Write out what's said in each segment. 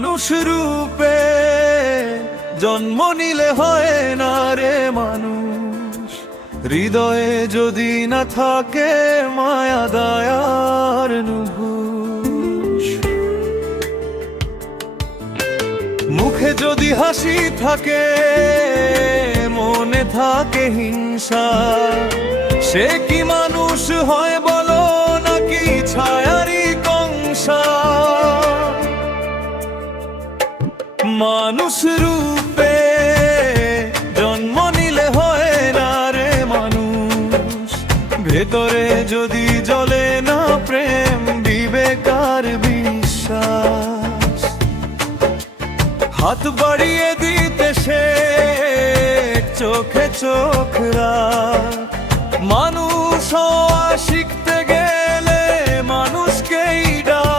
মানুষ রূপে জন্ম নিলে হয় না রে মানুষ, হৃদয়ে যদি না থাকে মায়া দয়ার নুপুর। মুখে যদি হাসি থাকে মনে থাকে হিংসা, সে কি মানুষ হয় বলো নাকি ছায়ারি কংসা? মানুষ রূপে জন্ম নিলে হয় না রে মানুষ, ভেতরে যদি জ্বলে না প্রেম বিবেক আর বিশ্বাস। হাত বাড়িয়ে দিতে সে চোখে চোখ রাখ, মানুষ হওয়া শিখতে গেলে মানুষকেই ডাক।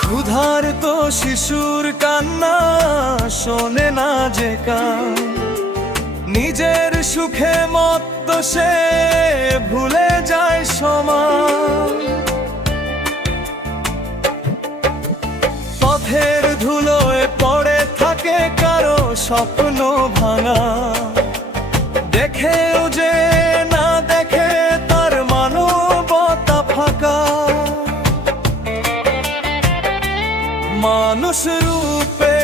ক্ষুধার তো শিশুর কান্না শোনে না যে কান, নিজের সুখে মত্ত সে ভুলে যায় সমান। পথের ধুলোয় পড়ে থাকে কারো স্বপ্ন ভাঙা, দেখেও যে না দেখে তার মানবতা ফাঁকা। মানুষ রূপে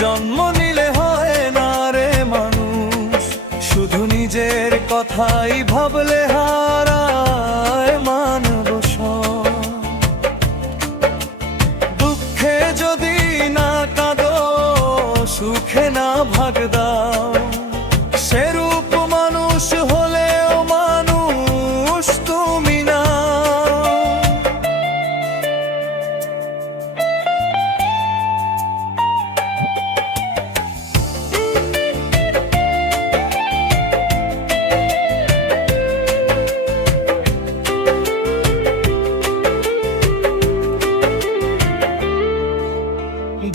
জন্ম নিলে হয় না রে মানুষ, শুধু নিজের কথাই ভাবলে হারায় মানব সব। দুঃখে যদি না কাঁদো সুখে না ভাগ দাও, সেরূপ মানুষ হলেও মানুষ তুমি না।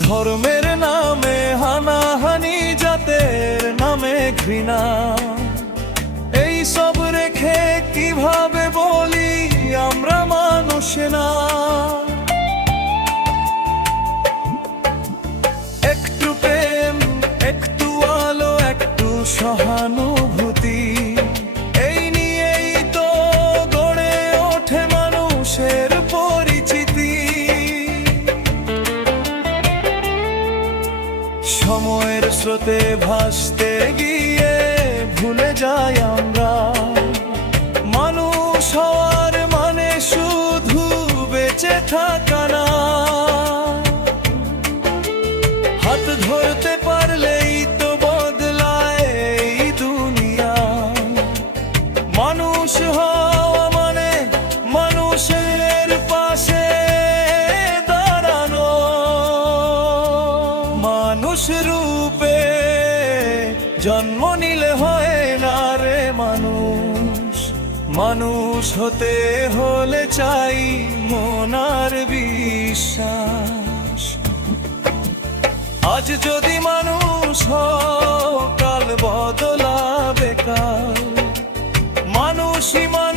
ধর্মের নামে হানাহানি, জাতের নামে ঘৃণা, এই সব রেখে কিভাবে বলি আমরা মানুষ না? একটু প্রেম, একটু আলো, একটু সহানুভূতি, এই নিয়েই তো গড়ে ওঠে মানুষের পরিচিতি। সময়ের স্রোতে ভাসতে গিয়ে ভুলে যাই আমরা, মানুষ হওয়ার মানে শুধু বেঁচে থাকা না। হাত ধরতে পারলেই তো বদলায় এই দুনিয়া, মানুষ হওয়া মানে মানুষের পাশে দাঁড়ানো। মানুষ রূপে জন্ম নিলে হয় না রে মানুষ, মানুষ হতে হলে চাই মনার বিশ্বাস। আজ যদি মানুষ হও কাল বদলাবে কাল, মানুষই মানুষ